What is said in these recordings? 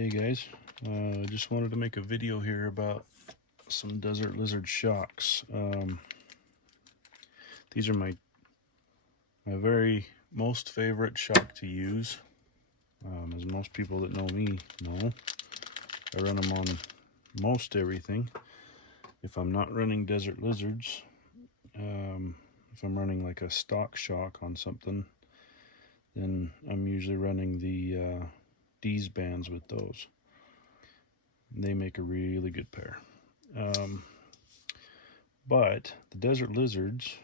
Hey guys, just wanted to make a video here about some desert lizard shocks. These are my very most favorite shock to use. As most people that know me know, I run them on most everything. If I'm not running desert lizards, if I'm running like a stock shock on something, then I'm usually running the D's bands with those. They make a really good pair. But the desert lizards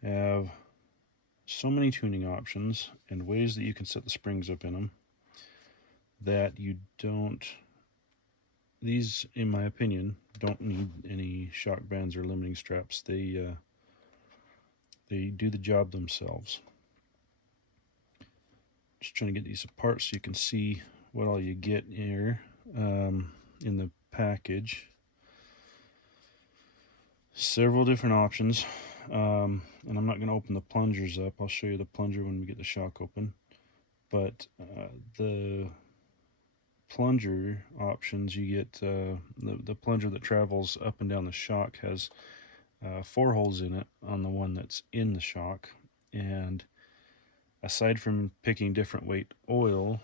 have so many tuning options and ways that you can set the springs up in them that you don't, these in my opinion, don't need any shock bands or limiting straps. They do the job themselves. Just trying to get these apart so you can see what all you get here in the package. Several different options, and I'm not going to open the plungers up. I'll show you the plunger when we get the shock open. But the plunger options, you get the plunger that travels up and down the shock has 4 holes in it on the one that's in the shock. And aside from picking different weight oil,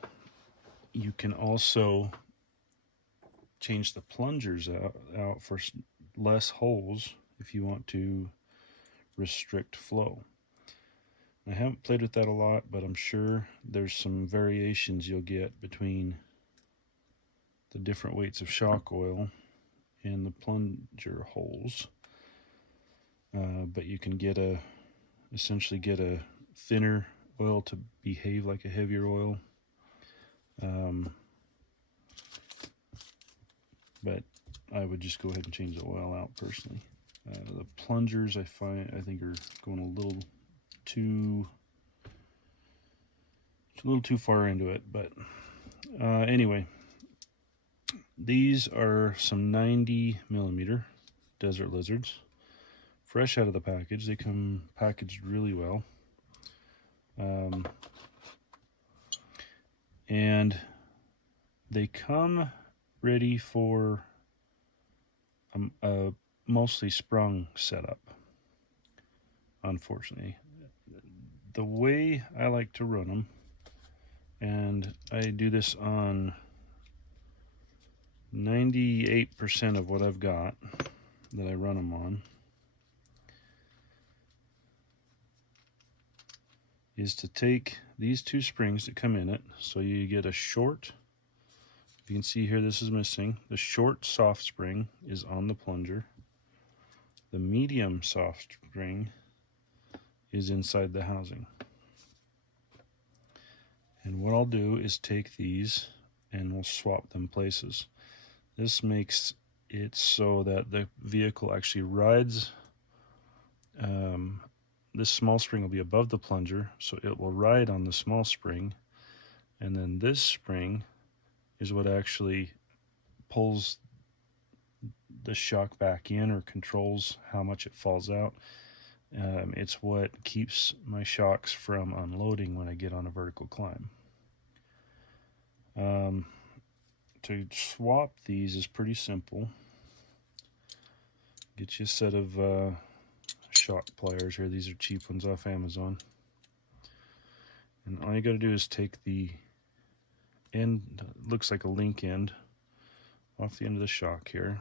you can also change the plungers out for less holes if you want to restrict flow. I haven't played with that a lot, but I'm sure there's some variations you'll get between the different weights of shock oil and the plunger holes. But you can essentially get a thinner oil to behave like a heavier oil. But I would just go ahead and change the oil out personally. The plungers I think are going a little too far into it, but anyway, these are some 90 millimeter desert lizards, fresh out of the package. They come packaged really well, and they come ready for a mostly sprung setup. Unfortunately, the way I like to run them, and I do this on 98% of what I've got that I run them on, is to take these 2 springs that come in it. So you get a short, if you can see here, this is missing. The short soft spring is on the plunger. The medium soft spring is inside the housing. And what I'll do is take these and we'll swap them places. This makes it so that the vehicle actually rides, this small spring will be above the plunger, so it will ride on the small spring, and then this spring is what actually pulls the shock back in or controls how much it falls out. It's what keeps my shocks from unloading when I get on a vertical climb. To swap these is pretty simple. Get you a set of shock pliers here. These are cheap ones off Amazon. And all you got to do is take the end, looks like a link end, off the end of the shock here.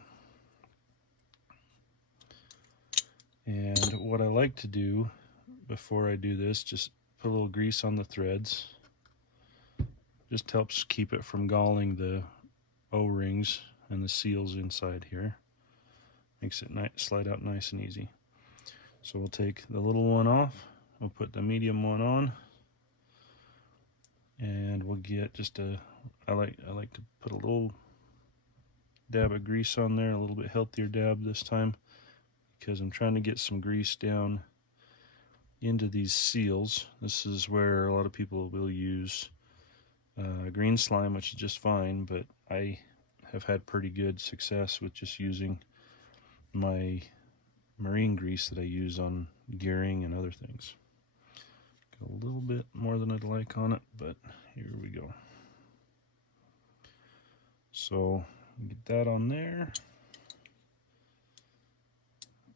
And what I like to do before I do this, just put a little grease on the threads. Just helps keep it from galling the O-rings and the seals inside here. Makes it slide out nice and easy. So we'll take the little one off, we'll put the medium one on, and we'll get just I like to put a little dab of grease on there, a little bit healthier dab this time, because I'm trying to get some grease down into these seals. This is where a lot of people will use green slime, which is just fine, but I have had pretty good success with just using my marine grease that I use on gearing and other things. Got a little bit more than I'd like on it, but here we go. So get that on there.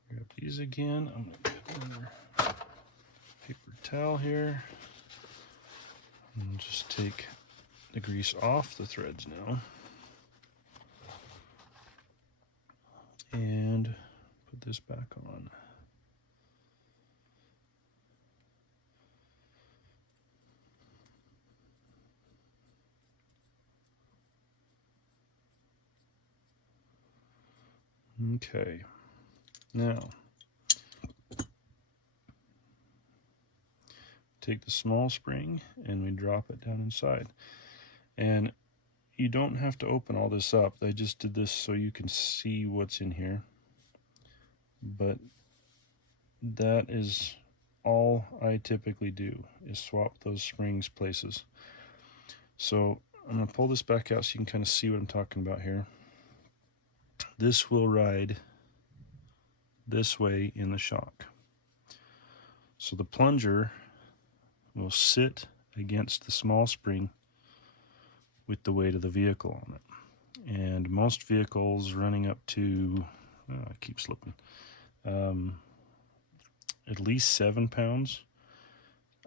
Grab these again. I'm going to get another paper towel here. And just take the grease off the threads now. And put this back on. Okay, now take the small spring and we drop it down inside. And you don't have to open all this up. I just did this so you can see what's in here. But that is all I typically do, is swap those springs places. So I'm going to pull this back out so you can kind of see what I'm talking about here. This will ride this way in the shock. So the plunger will sit against the small spring with the weight of the vehicle on it. And most vehicles running up to, I keep slipping, at least 7 pounds,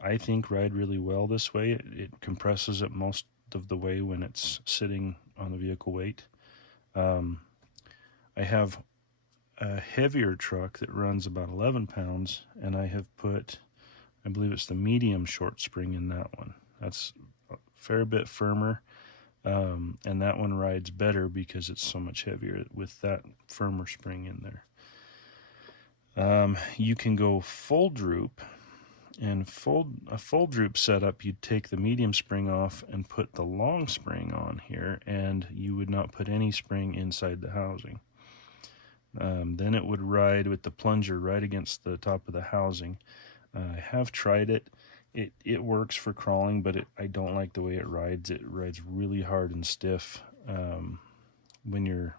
I think ride really well this way. It compresses it most of the way when it's sitting on the vehicle weight. I have a heavier truck that runs about 11 pounds, and I have put, I believe it's the medium short spring in that one. That's a fair bit firmer, and that one rides better because it's so much heavier with that firmer spring in there. You can go full droop, and a full droop setup, you'd take the medium spring off and put the long spring on here, and you would not put any spring inside the housing. Then it would ride with the plunger right against the top of the housing. I have tried it. It works for crawling, but I don't like the way it rides. It rides really hard and stiff when you're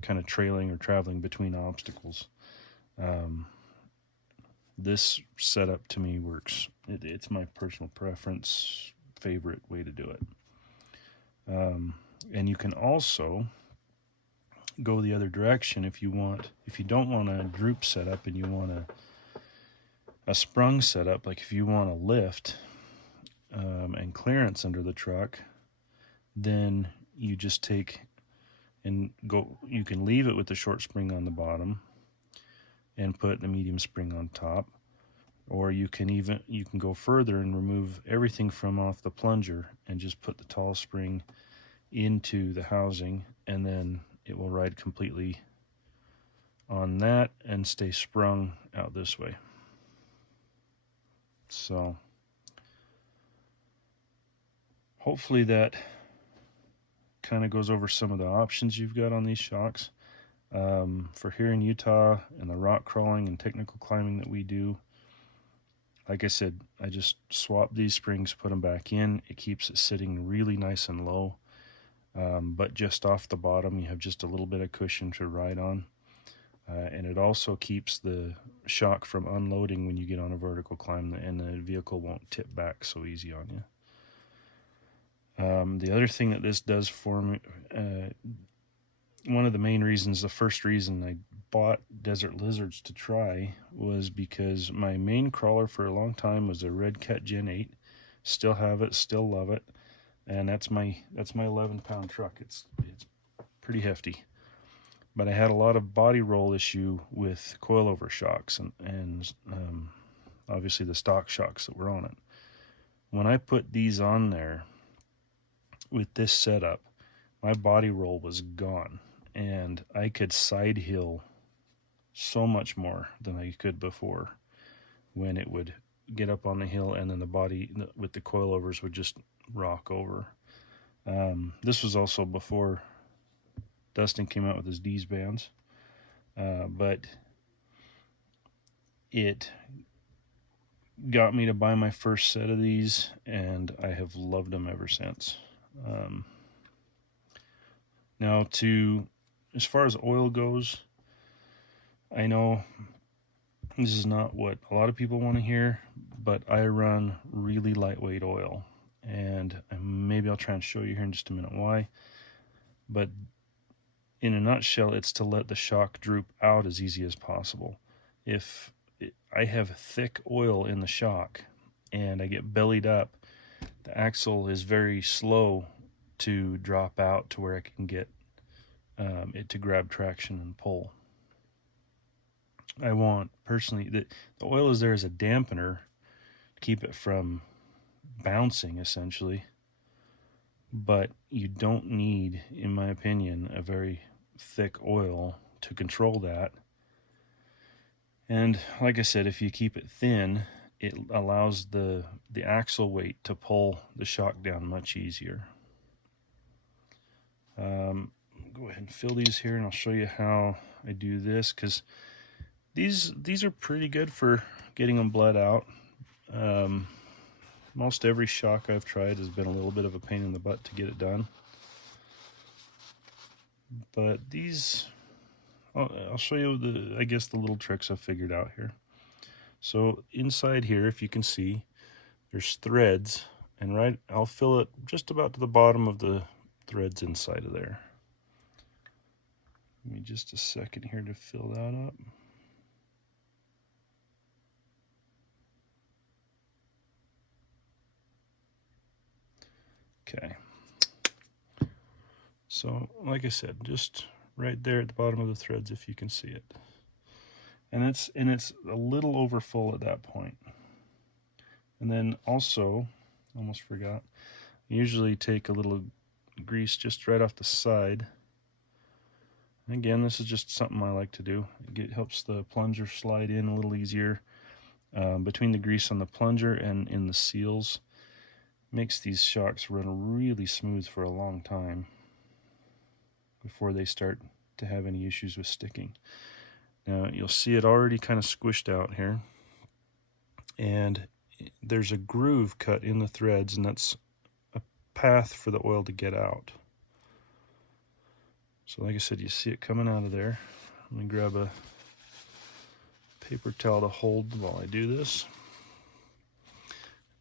kind of trailing or traveling between obstacles. This setup to me works. It's my personal preference, favorite way to do it. And you can also go the other direction if you don't want a droop setup and you want a sprung setup. Like if you want a lift and clearance under the truck, then you just take and go, you can leave it with the short spring on the bottom and put the medium spring on top, or you can go further and remove everything from off the plunger and just put the tall spring into the housing, and then it will ride completely on that and stay sprung out this way. So hopefully that kind of goes over some of the options you've got on these shocks. For here in Utah and the rock crawling and technical climbing that we do, like I said, I just swap these springs, put them back in. It keeps it sitting really nice and low. But just off the bottom, you have just a little bit of cushion to ride on. And it also keeps the shock from unloading when you get on a vertical climb, and the vehicle won't tip back so easy on you. The other thing that this does for me, one of the main reasons, the first reason I bought Desert Lizards to try, was because my main crawler for a long time was a Red Cat Gen 8. Still have it, still love it. And that's my 11-pound truck. It's pretty hefty, but I had a lot of body roll issue with coilover shocks and obviously the stock shocks that were on it. When I put these on there with this setup, my body roll was gone, and I could side hill so much more than I could before, when it would get up on the hill and then the body with the coilovers would just rock over. This was also before Dustin came out with his D's bands, but it got me to buy my first set of these, and I have loved them ever since. Now, as far as oil goes, I know this is not what a lot of people want to hear, but I run really lightweight oil, and maybe I'll try and show you here in just a minute why. But in a nutshell, it's to let the shock droop out as easy as possible. If I have thick oil in the shock and I get bellied up, the axle is very slow to drop out to where I can get it to grab traction and pull. I want, personally, the oil is there as a dampener to keep it from bouncing, essentially. But you don't need, in my opinion, a very thick oil to control that. And like I said, if you keep it thin, it allows the axle weight to pull the shock down much easier. Go ahead and fill these here, and I'll show you how I do this, because these are pretty good for getting them bled out. Most every shock I've tried has been a little bit of a pain in the butt to get it done. But these, I'll show you the little tricks I've figured out here. So inside here, if you can see, there's threads, and I'll fill it just about to the bottom of the threads inside of there. Give me just a second here to fill that up. Okay. So, like I said, just right there at the bottom of the threads, if you can see it. And it's a little over full at that point. And then also, almost forgot, I usually take a little grease just right off the side. And again, this is just something I like to do. It helps the plunger slide in a little easier. Between the grease on the plunger and in the seals, makes these shocks run really smooth for a long time before they start to have any issues with sticking. Now you'll see it already kind of squished out here, and there's a groove cut in the threads, and that's a path for the oil to get out. So like I said, you see it coming out of there. Let me grab a paper towel to hold while I do this.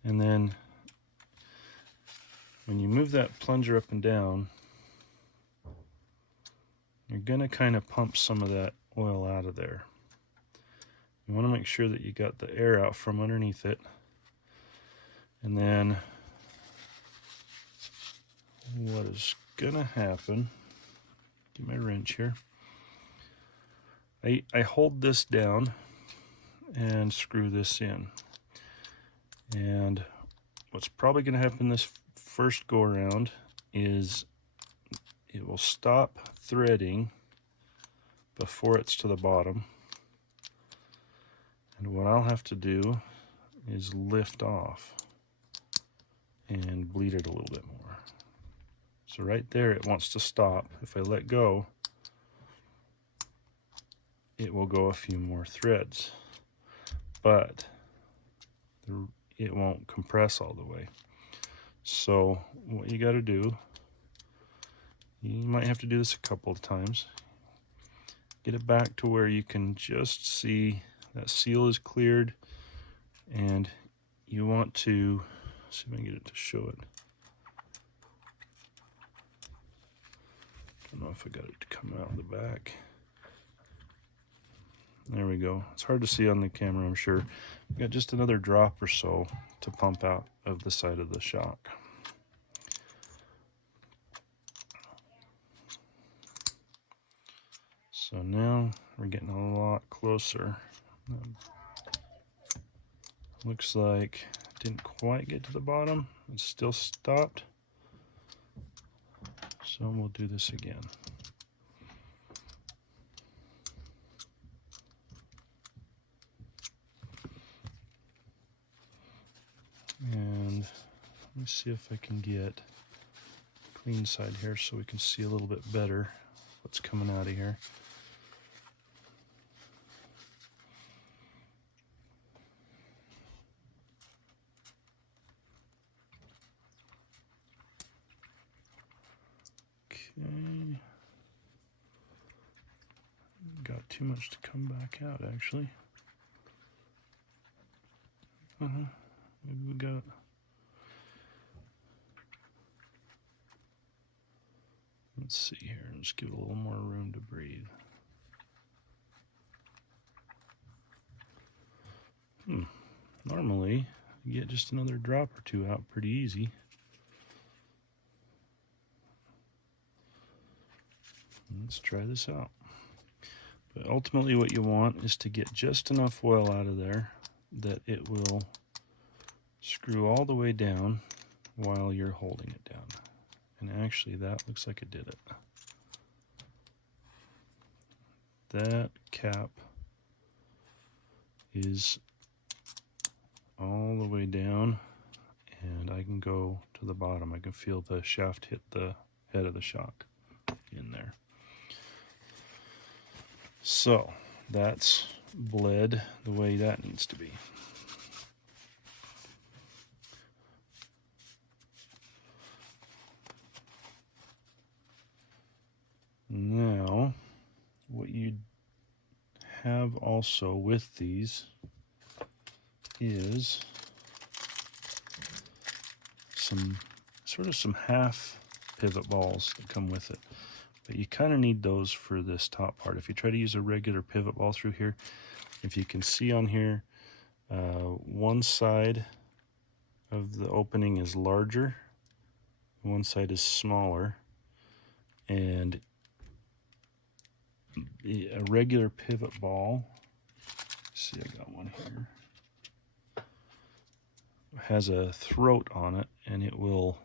And then when you move that plunger up and down, you're going to kind of pump some of that oil out of there. You want to make sure that you got the air out from underneath it. And then what is going to happen, get my wrench here, I hold this down and screw this in. And what's probably going to happen this first go around is it will stop threading before it's to the bottom. And what I'll have to do is lift off and bleed it a little bit more. So right there it wants to stop. If I let go, it will go a few more threads, but it won't compress all the way. So what you got to do, you might have to do this a couple of times, get it back to where you can just see that seal is cleared, and you want to see if I can get it to show it. I don't know if I got it to come out of the back. There we go. It's hard to see on the camera, I'm sure. We've got just another drop or so to pump out of the side of the shock. So now we're getting a lot closer. Looks like it didn't quite get to the bottom. It's still stopped. So we'll do this again. And let me see if I can get clean side here so we can see a little bit better what's coming out of here. Okay. Got too much to come back out, actually. Maybe we got... Let's Let's see here. Let's give it a little more room to breathe. Normally, you get just another drop or two out pretty easy. Let's try this out. But ultimately what you want is to get just enough oil out of there that it will screw all the way down while you're holding it down. And actually that looks like it did it. That cap is all the way down, and I can go to the bottom. I can feel the shaft hit the head of the shock in there. So that's bled the way that needs to be. Now, what you have also with these is some half pivot balls that come with it. But you kind of need those for this top part. If you try to use a regular pivot ball through here, if you can see on here, one side of the opening is larger, one side is smaller, and a regular pivot ball, see, I got one here, has a throat on it, and it will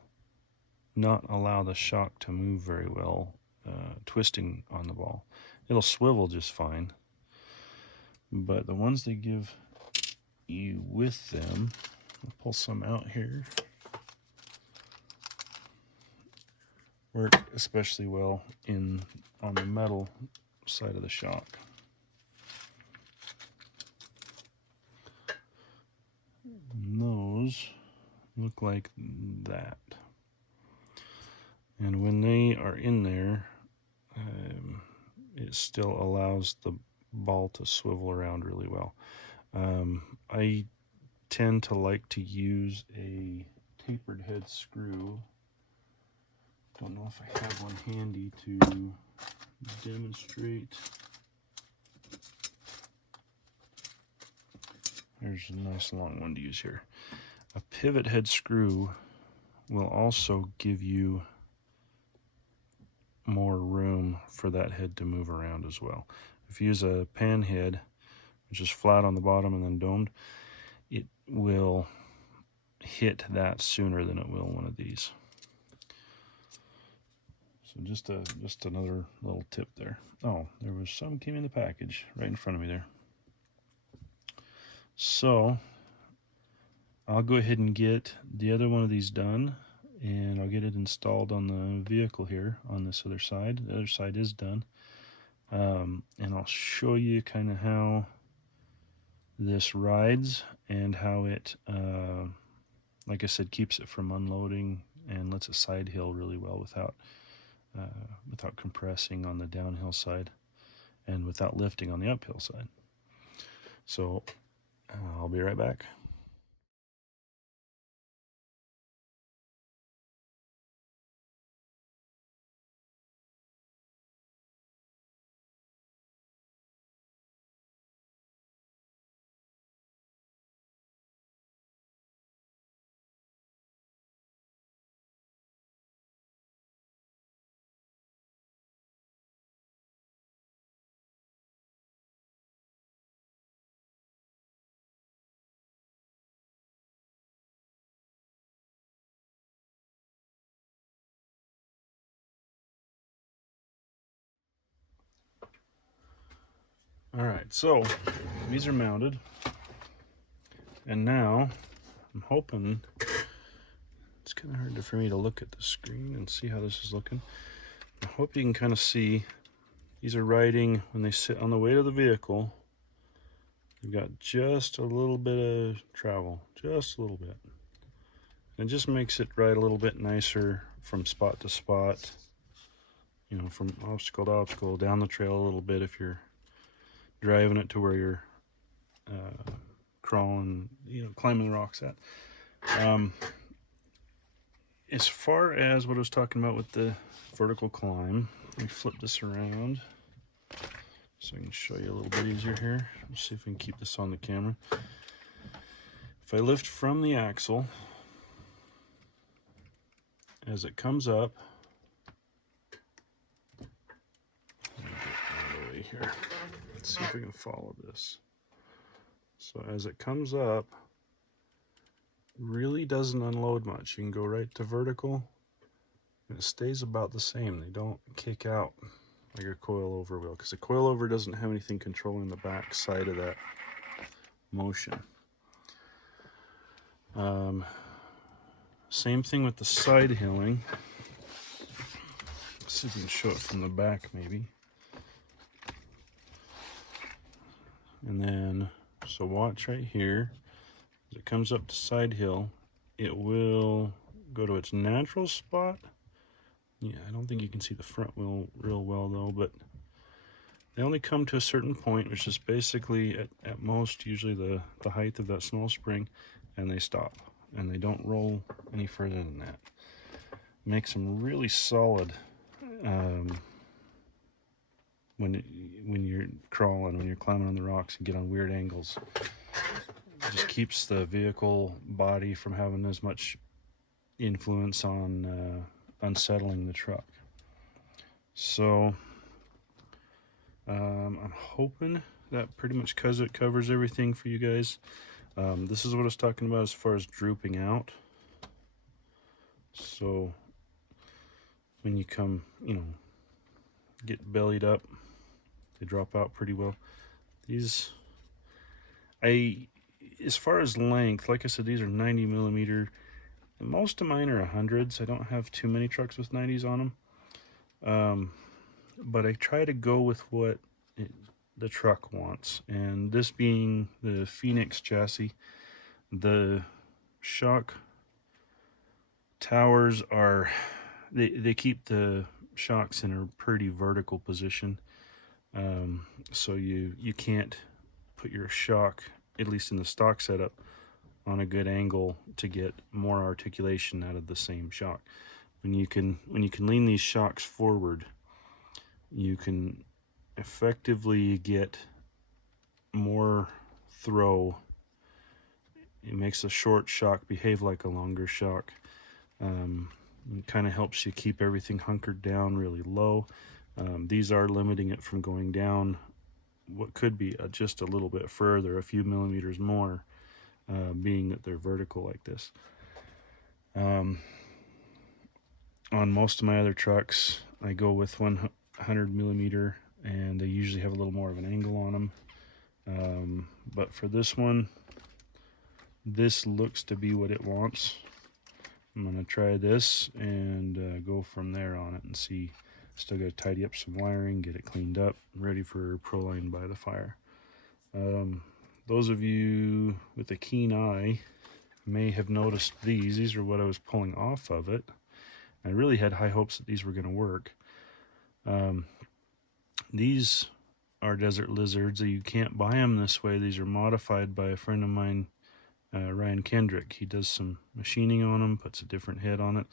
not allow the shock to move very well, twisting on the ball. It'll swivel just fine, but the ones they give you with them, I'll pull some out here, work especially well on the metal side of the shock. And those look like that. And when they are in there, it still allows the ball to swivel around really well. I tend to like to use a tapered head screw. Don't know if I have one handy to demonstrate. There's a nice long one to use here. A pivot head screw will also give you more room for that head to move around as well. If you use a pan head, which is flat on the bottom and then domed, it will hit that sooner than it will one of these. So just another little tip there. Oh, there was some came in the package right in front of me there. So I'll go ahead and get the other one of these done, and I'll get it installed on the vehicle here on this other side. The other side is done. And I'll show you kind of how this rides and how it, like I said, keeps it from unloading and lets it side hill really well without compressing on the downhill side and without lifting on the uphill side. So I'll be right back. All right, so these are mounted, and now I'm hoping, it's kind of hard for me to look at the screen and see how this is looking. I hope you can kind of see these are riding when they sit on the weight of the vehicle. You've got just a little bit of travel, just a little bit. And it just makes it ride a little bit nicer from spot to spot, you know, from obstacle to obstacle, down the trail a little bit if you're driving it to where you're crawling, you know, climbing the rocks at. as far as what I was talking about with the vertical climb, let me flip this around so I can show you a little bit easier here. Let's see if we can keep this on the camera. If I lift from the axle, as it comes up, let me get out of the way here. Let's see if we can follow this. So as it comes up, really doesn't unload much. You can go right to vertical, and it stays about the same. They don't kick out like a coilover will, because a coilover doesn't have anything controlling the back side of that motion. Same thing with the side hilling. Let's see if we can show it from the back maybe. And then, so watch right here. As it comes up to side hill, it will go to its natural spot. Yeah, I don't think you can see the front wheel real well though, but they only come to a certain point, which is basically at most usually the height of that small spring, and they stop. And they don't roll any further than that. Makes them really solid when you're crawling, when you're climbing on the rocks and get on weird angles. It just keeps the vehicle body from having as much influence on unsettling the truck. So I'm hoping that pretty much covers everything for you guys. This is what I was talking about as far as drooping out. So when you come, get bellied up, they drop out pretty well. These, as far as length, like I said, these are 90 millimeter. Most of mine are 100s. I don't have too many trucks with 90s on them. But I try to go with what the truck wants. And this being the Phoenix chassis, the shock towers are, they keep the shocks in a pretty vertical position. So you can't put your shock, at least in the stock setup, on a good angle to get more articulation out of the same shock. When you can lean these shocks forward, you can effectively get more throw. It makes a short shock behave like a longer shock. It kind of helps you keep everything hunkered down really low. These are limiting it from going down what could be just a little bit further, a few millimeters more, being that they're vertical like this. On most of my other trucks, I go with 100 millimeter, and they usually have a little more of an angle on them. But for this one, this looks to be what it wants. I'm going to try this and go from there on it and see. Still got to tidy up some wiring, get it cleaned up, ready for Proline by the fire. Those of you with a keen eye may have noticed these. These are what I was pulling off of it. I really had high hopes that these were going to work. These are Desert Lizards. You can't buy them this way. These are modified by a friend of mine, Ryan Kendrick. He does some machining on them, puts a different head on it.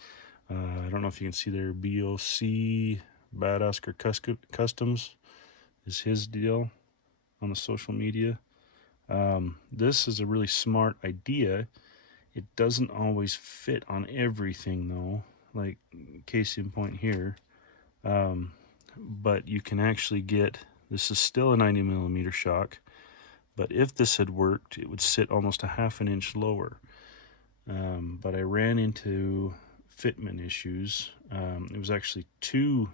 I don't know if you can see their BOC, Badass Customs is his deal on the social media. This is a really smart idea. It doesn't always fit on everything though, like case in point here. But you can actually get, this is still a 90 millimeter shock, but if this had worked, it would sit almost a half an inch lower. But I ran into fitment issues. It was actually too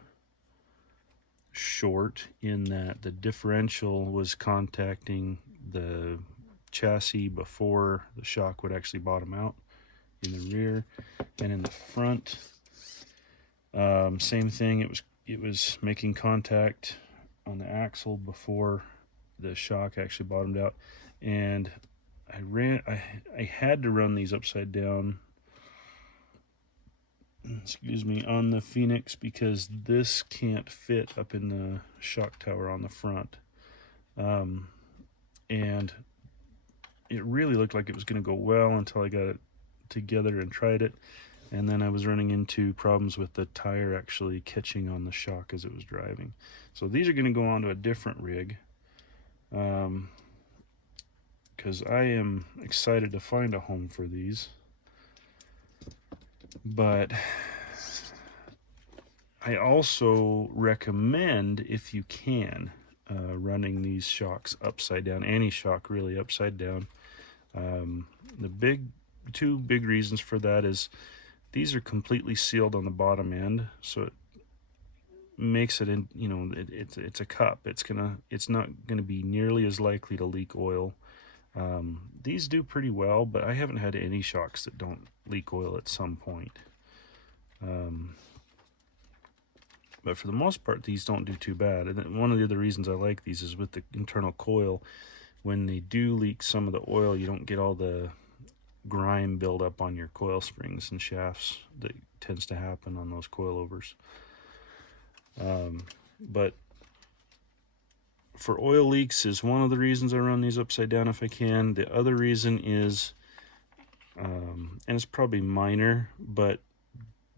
short in that the differential was contacting the chassis before the shock would actually bottom out in the rear. And in the front, same thing. It was making contact on the axle before the shock actually bottomed out, and I had to run these upside down, on the Phoenix, because this can't fit up in the shock tower on the front. And it really looked like it was going to go well until I got it together and tried it. And then I was running into problems with the tire actually catching on the shock as it was driving. So these are going to go onto a different rig, because I am excited to find a home for these. But I also recommend, if you can, running these shocks upside down, any shock really upside down. The two big reasons for that is these are completely sealed on the bottom end, so it makes it it's a cup. It's not gonna be nearly as likely to leak oil. These do pretty well, but I haven't had any shocks that don't leak oil at some point. But for the most part, these don't do too bad. And one of the other reasons I like these is with the internal coil, when they do leak some of the oil, you don't get all the grime build up on your coil springs and shafts that tends to happen on those coilovers. But for oil leaks is one of the reasons I run these upside down if I can. The other reason is, and it's probably minor, but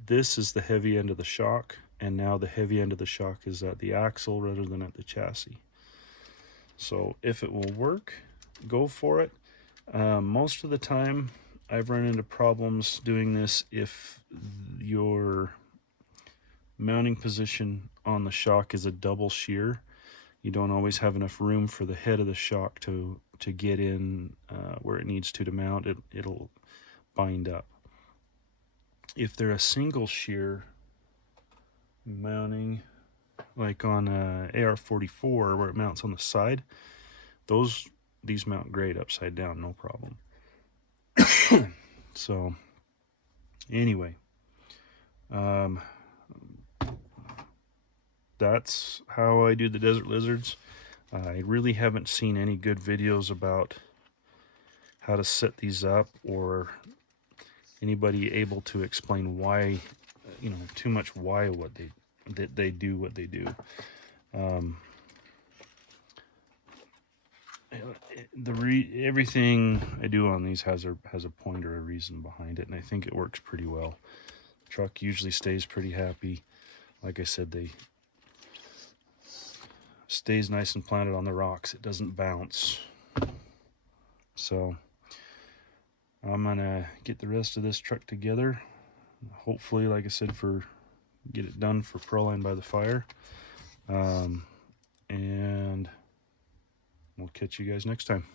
this is the heavy end of the shock, and now the heavy end of the shock is at the axle rather than at the chassis. So if it will work, go for it. Most of the time I've run into problems doing this if your mounting position on the shock is a double shear. You don't always have enough room for the head of the shock to get in where it needs to mount. It'll bind up. If they're a single shear mounting, like on a AR-44 where it mounts on the side, these mount great upside down, no problem. So anyway, that's how I do the Desert Lizards. I really haven't seen any good videos about how to set these up, or anybody able to explain why, too much why they do what they do. Everything I do on these has a point or a reason behind it, and I think it works pretty well. The truck usually stays pretty happy. Like I said, they stays nice and planted on the rocks. It doesn't bounce. So I'm gonna get the rest of this truck together. Hopefully, like I said, get it done for Proline by the Fire. And we'll catch you guys next time.